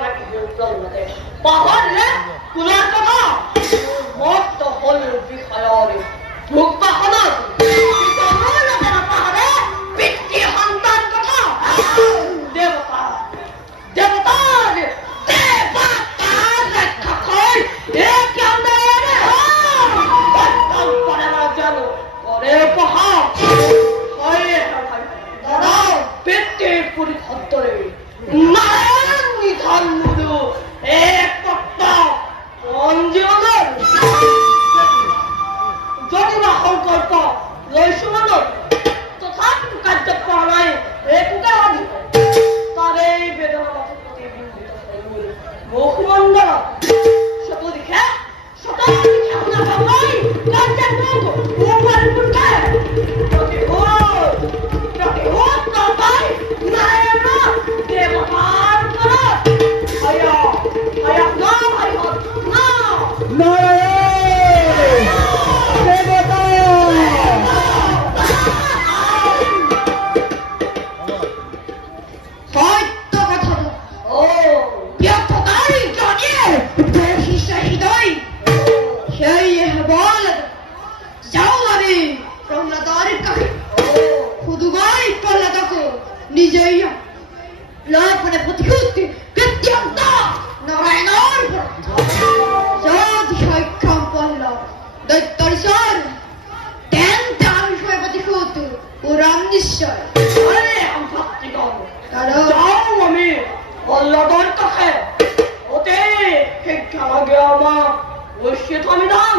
নাকি পাহাড়ে কুলার কথা মত হল বিখায়ারে ভুক্ত হলো পাহাড়ে পিতৃ সন্তান কথা দেবতা দেবতার দেবতার রক্ষা কর এ কেমন পরে না জানো করে পাহাড় হয় দাদা পেটে পরিখত্তরে নারায়ণ নিধান মুরু এক পক্তা অঞ্জনের যদি না সংকল্প লৈসুমানত তথাপি কার্য কৰা নাই একোকে সাধি তাৰ এই বেদনা মাথা প্ৰতি বিন্দিত মুখমণ্ডল শতদিশে শতদিশে শুনা পাবলৈ কাৰ্যক মোক উপৰ পুৰুষে প্ৰতিহোধ নাপাই নাৰায়ণ দেৱতাৰ ওপৰত আয়া আয়া না আয়া না নারায়ণ দেবতা সত্য কথা ও ব্যক্ততাই জানিয়ে দেখিছে হৃদয় সেই বল যাও আমি প্রহ্লাদের কাছে খুদুগাই প্রহ্লাদকে নিজেই লাভনে প্রতিহূতি কৃত্যন্ত নারায়ণের যদি সক্ষম প্রহ্লাদ দৈত্যর স্বর তেন্তে আমি সবাই প্রতিহূত পুরাণ নিশ্চয় আরে আমি ভক্তিগণ যাও আমি প্রহ্লাদের কাছে ওতে শিক্ষা লাগে আমার ঐশ্বিত আমি দান